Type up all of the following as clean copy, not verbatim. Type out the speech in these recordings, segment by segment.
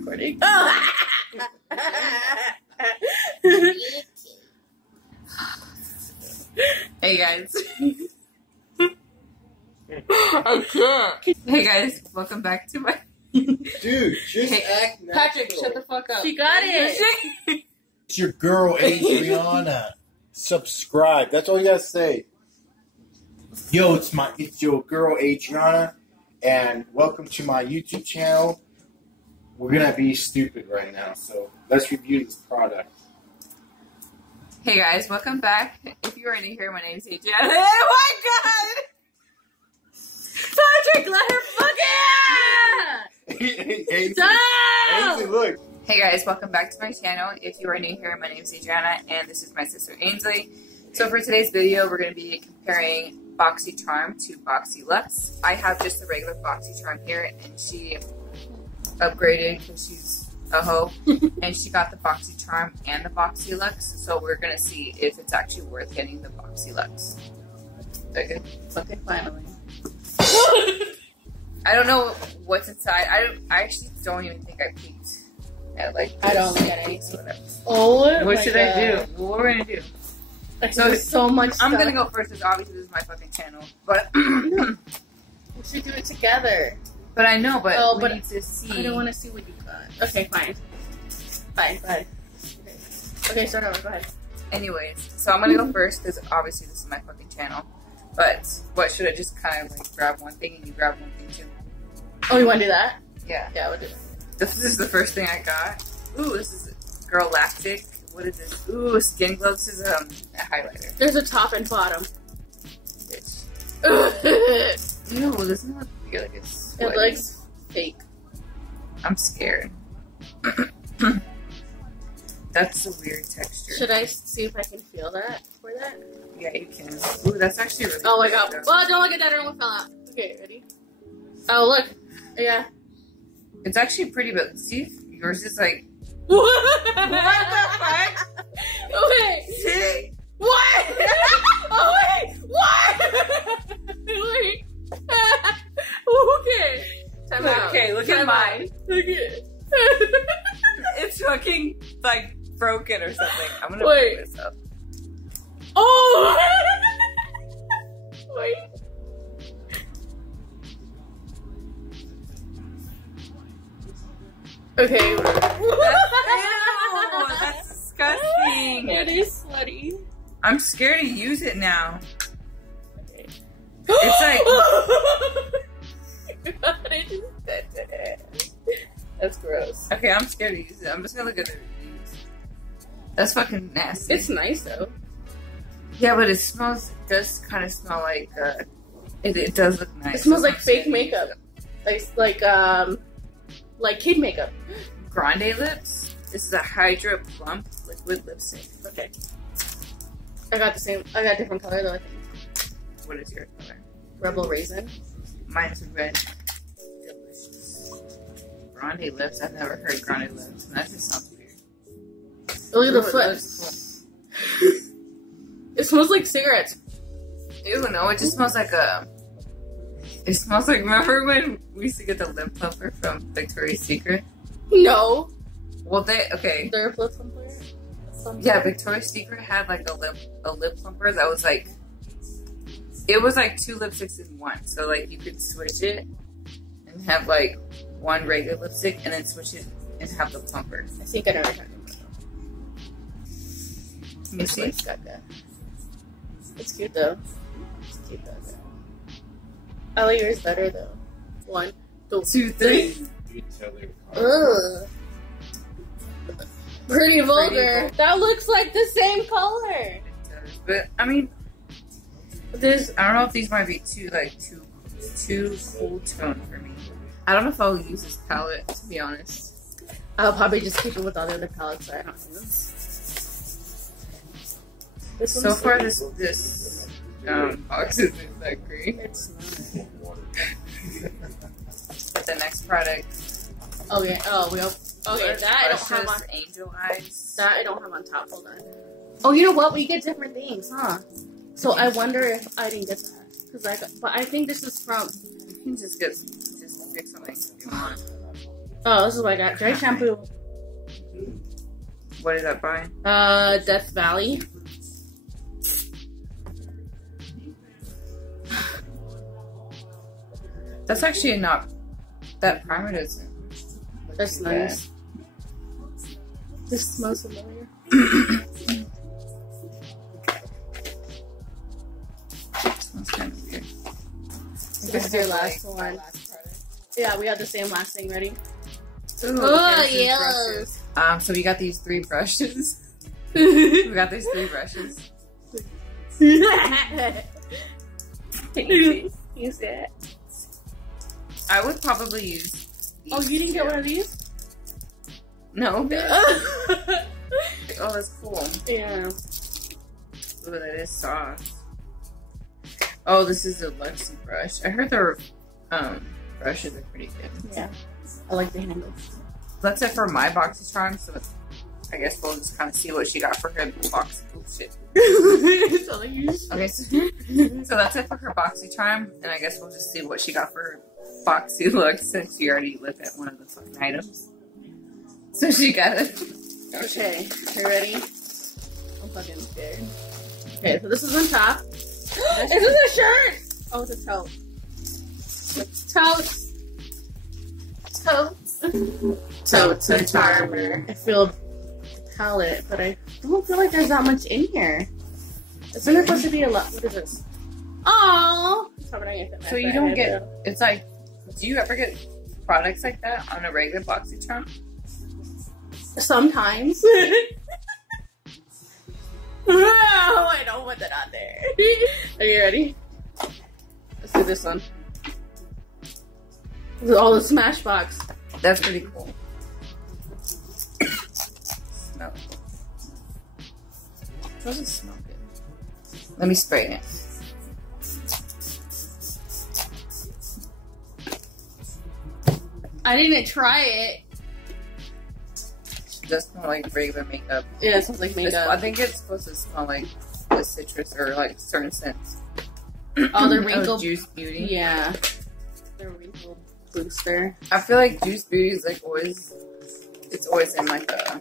recording. Hey guys. I can't. Hey guys, welcome back to my. Dude, just act natural. Patrick, shut the fuck up. She got it. It's your girl, Adriana. Subscribe. That's all you gotta say. Yo, it's your girl, Adriana, and welcome to my YouTube channel. We're gonna be stupid right now, so let's review this product. Hey guys, welcome back. If you are new here, my name is Adriana. Oh my god! Patrick, let her fuck it! Ainsley, look. Hey guys, welcome back to my channel. If you are new here, my name is Adriana, and this is my sister Ainsley. So for today's video, we're going to be comparing BOXYCHARM to BOXYLUXE. I have just the regular BOXYCHARM here, and she upgraded because she's a hoe, and she got the BOXYCHARM and the BOXYLUXE. So we're going to see if it's actually worth getting the BOXYLUXE. Okay, finally. I don't know what's inside. I actually don't even think I peeked at like. I don't get any. Oh, what should I do? What we're gonna do? Like, so there's so much. I'm stuff. gonna go first because obviously this is my fucking channel. But we should do it together. But I know. But oh, we but need to see. I don't want to see what you got. Okay, fine. Fine. Okay, start over. Go ahead. Anyways, so I'm gonna go first because obviously this is my fucking channel. But what should I just kind of like grab one thing and you grab one thing too? Oh, you want to do that? Yeah. Yeah, we'll do that. This is the first thing I got. Ooh, this is Girl Lactic. What is this? Ooh, Skin Glow. This is a highlighter. There's a top and bottom. Bitch. Ew, this doesn't look like it's It looks fake. I'm scared. That's a weird texture. Should I see if I can feel that for that? Yeah, you can. Ooh, that's actually really Oh my good, god. though. Oh, don't look at that. It almost fell out. Okay, ready? Oh, look. Yeah. It's actually pretty, but see, yours is like. What the fuck? Wait. See? What? Oh, wait. What? Wait. Okay. Time out. Okay, look at mine. Look at it. It's fucking like broken or something. I'm gonna Wait. put this up. Oh! Wait. Okay. That's disgusting. It is sweaty. I'm scared to use it now. Okay. It's like. That's gross. Okay, I'm scared to use it. I'm just gonna look at the reviews. That's fucking nasty. It's nice though. Yeah, but it does kind of smell like, it does look nice. It smells like fake makeup. Like kid makeup. Grande Lips. This is a Hydra Plump Liquid Lipstick. Okay. I got different color though, I think. What is your color? Rebel Raisin. Mine's red. Delicious. Grande Lips. I've never heard Grande Lips. And that just sounds weird. Look at the Ooh, foot. It smells like cigarettes. Ew, no, it just smells like a. It smells like, remember when we used to get the lip plumper from Victoria's Secret? No. Well, okay. They're a flip plumper? Yeah, Victoria's Secret had like a lip plumper that was like, it was like 2 lipsticks in one. So like you could switch it and have like one regular lipstick and then switch it and have the plumper. I think I know what you're talking about. Let me see. It's got that. It's cute though. It's cute though. I like yours better though. 1, 2, 3. Ugh. Pretty vulgar. That looks like the same color. It does, but I mean, I don't know if these might be too cool tone for me. I don't know if I'll use this palette, to be honest. I'll probably just keep it with all the other palettes that I don't use. So far, this box isn't that great. It's not. But the next product. Okay. Okay, that I don't have on. Angel Eyes. That I don't have on top. Hold on. Oh, you know what? We get different things, huh? So I wonder if I didn't get that but I think this is from. You can just pick something if you want. Oh, this is what I got. Dry shampoo. What is that by? Death Valley. That's actually not that primer doesn't. That's nice. This smells familiar. Smells kind of weird. This is your last one. Yeah, we have the same last thing ready. Ooh, Oh, yes. So we got these 3 brushes. We got these 3 brushes. Use it. I would probably use these. Oh, you didn't get one of these? No. Oh, that's cool. Yeah. Ooh, that is soft. Oh, this is a Luxie brush. I heard their brushes are pretty good. Yeah. I like the handles. That's it for my BOXYCHARM, so I guess we'll just kind of see what she got for her box. Oh, shit. Okay, so that's it for her BOXYCHARM, and I guess we'll just see what she got for her BOXYLUXE since she already looked at one of the fucking items. So she got it. Okay, you ready? I'm fucking scared. Okay, so this is on top. Is this a shirt? Oh, it's a tote. Tote. Tote and charmer. I feel the palette, but I don't feel like there's that much in here. Isn't there supposed to be a lot? What is this? Oh. So you don't get, it's like, do you ever get products like that on a regular BOXYCHARM? Sometimes. No, I don't put that on there. Are you ready? Let's do this one. This is all the Smashbox. That's pretty cool. Smell it. It doesn't smell good. Let me spray it. I didn't try it. It does smell like regular makeup. Yeah, it smells like makeup. I think it's supposed to smell like the citrus or like certain scents. Oh, the wrinkle Juice Beauty. Yeah. The wrinkle booster. I feel like Juice Beauty is like always, it's always in like a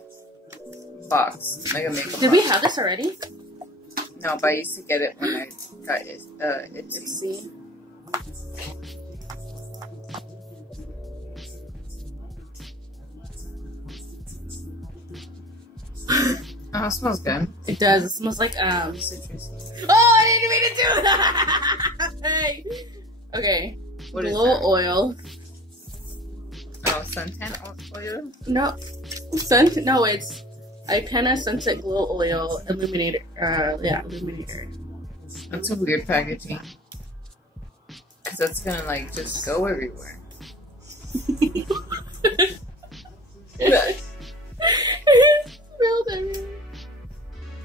box, like a makeup Did box. we have this already? No, but I used to get it when I got it. Let's see. Oh, it smells good. It does. It smells like citrus. Oh, I didn't mean to do that. Hey. Okay. What is Glow that? oil. Oh, suntan oil? No. No, it's Ipena Sunset Glow Oil Illuminator. Illuminator. That's a weird packaging. Because that's gonna like just go everywhere.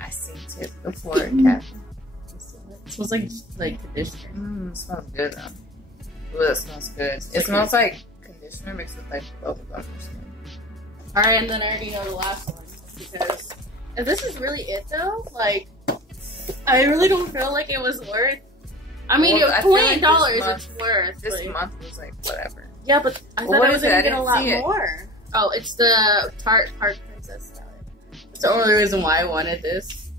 I seen it before, Captain. It smells like conditioner. It smells good though. Ooh, that smells good. It smells like conditioner mixed with like bubble gum or something. Alright, and then I already know the last one. Because if this is really it though, like, I really don't feel like it was worth. I mean, Well, it I was feel like $20, it's worth. This like, month was like whatever. Yeah, but I thought what I was is it? gonna I get a didn't lot see it. more. Oh, it's the Tarte Park Princess palette. It's the only reason why I wanted this.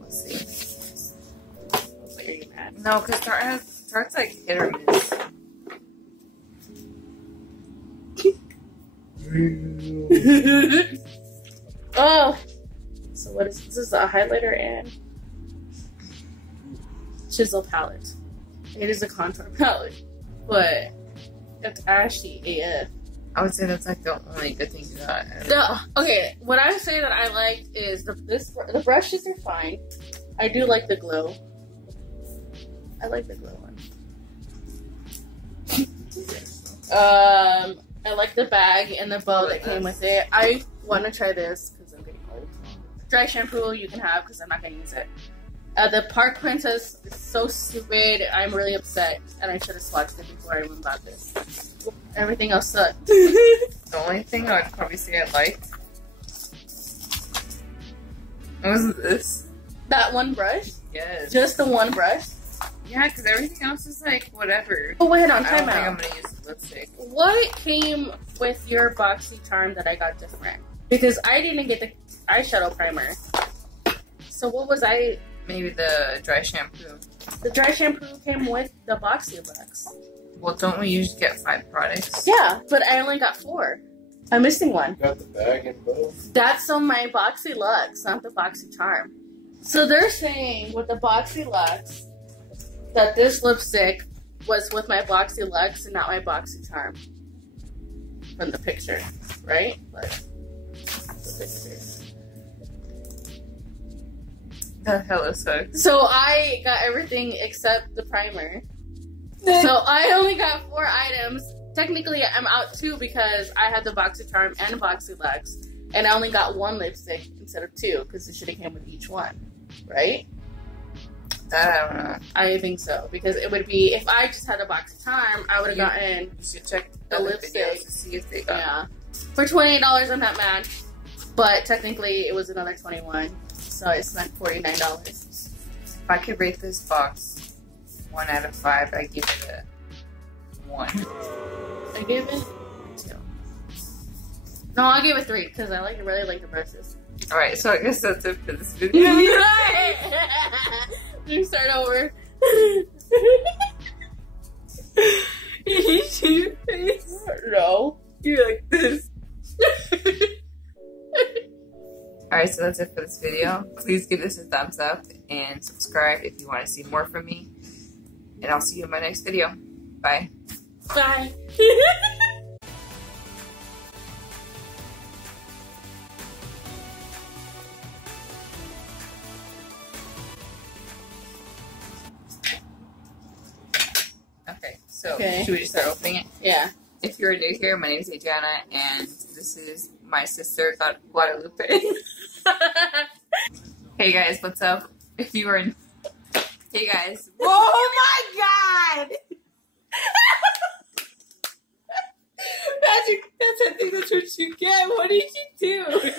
Let's see. Wait, are you mad? No, because Tarte's like hit or miss. Oh, so what is this? This is a highlighter and chisel palette. It is a contour palette, but it's ashy AF. I would say that's like the only good thing you got. Okay, what I would say that I liked is the brushes are fine. I do like the glow. I like the glow one. I like the bag and the bow that came with it. I want to try this because I'm getting old. Dry shampoo you can have because I'm not going to use it. The Park Princess is so stupid. I'm really upset, and I should have swatched it before I even bought this. Everything else sucked. The only thing I would probably say I liked was this. That one brush? Yes. Just the one brush? Yeah, because everything else is like whatever. Oh, wait, on I don't time think out. I'm gonna use lipstick. What came with your BOXYCHARM that I got different? Because I didn't get the eyeshadow primer. So what was I? Maybe the dry shampoo. The dry shampoo came with the BOXYLUXE. Well, don't we usually get 5 products? Yeah, but I only got 4. I'm missing one. Got the bag and both. That's on my BOXYLUXE, not the BOXYCHARM. So they're saying with the BOXYLUXE that this lipstick was with my BOXYLUXE and not my BOXYCHARM. From the picture, right? Like, the picture. That hella sucks. So I got everything except the primer. So I only got 4 items. Technically, I'm out 2 because I had the BOXYCHARM and BOXYLUXE, and I only got 1 lipstick instead of 2 because it should have came with each one, right? That I don't know. I think so because it would be if I just had a BOXYCHARM, I would have gotten You should check the other lipstick videos to see if they got. Yeah, for $28. I'm not mad, but technically it was another $21, so I spent $49. If I could rate this box 1 out of 5, I'd give it a 1. I gave it 2. No, I'll give it 3 because I really like the brushes. Alright, so I guess that's it for this video. You start over. You see your face? No. You're like this. Alright, so that's it for this video. Please give this a thumbs up and subscribe if you want to see more from me. And I'll see you in my next video. Bye. Bye. Okay, so Okay. should we just start opening it? Yeah. If you're new here, my name is Adriana, and this is my sister, Guadalupe. Hey guys, what's up? If you are, hey guys. Oh my god! Magic, that's I think that's what you get. What did you do?